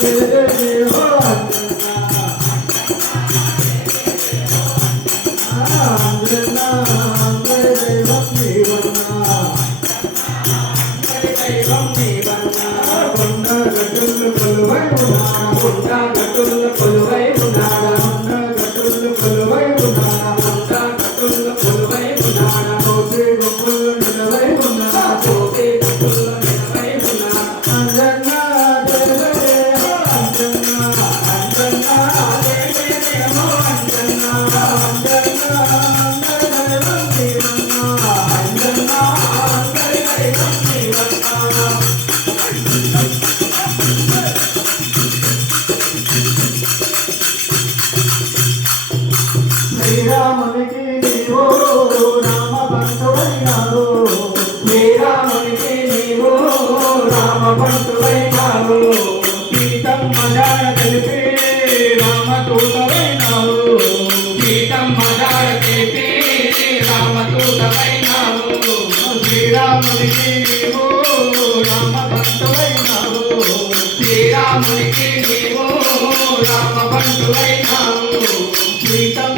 I'm gonna go to the శ్రీరామునికి నీవో Rama పంతుడైనాడు శ్రీరామునికి నీవో Rama పంతుడైనాడు Seethamma జాడ తెలిపి రామ తూతమైనాడు సీతమ్మ జాడ తెలిపి రామ తూతమైనాడు శ్రీరామునికి నీవో రామ పంతుడైనాడు శ్రీరామునికి నీవో రామ పంతుడైనాడు సీతమ్మ